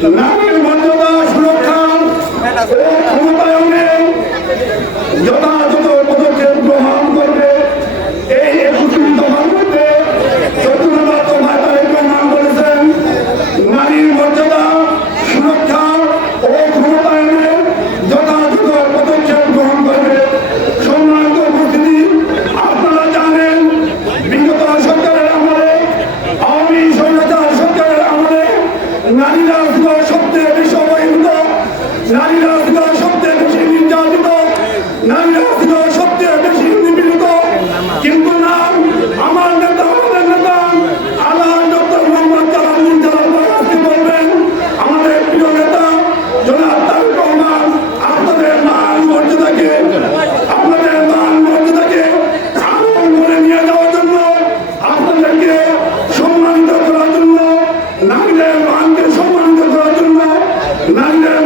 the night. নারীরা ছিল সবচেয়ে বেশি নির্যাতিত নারীরা ছিল সবচেয়ে বেশি নিপীড়িত। কিন্তু না, আমার নেতা, আমাদের নেতা আল্লাহ ডক্টর মোহাম্মদ জালালুদ্দিন জালালুল্লাহ আজকে বলবেন, আমাদের প্রিয় নেতা, জনাব আপনাদের মান মর্যাদাকে, আপনাদের মান মর্যাদাকে আরও মনে নিয়ে যাওয়ার জন্য, আপনাদেরকে সম্মানিত করার জন্য, নারীদের মানকে সম্মানিত করার জন্য, নারীদের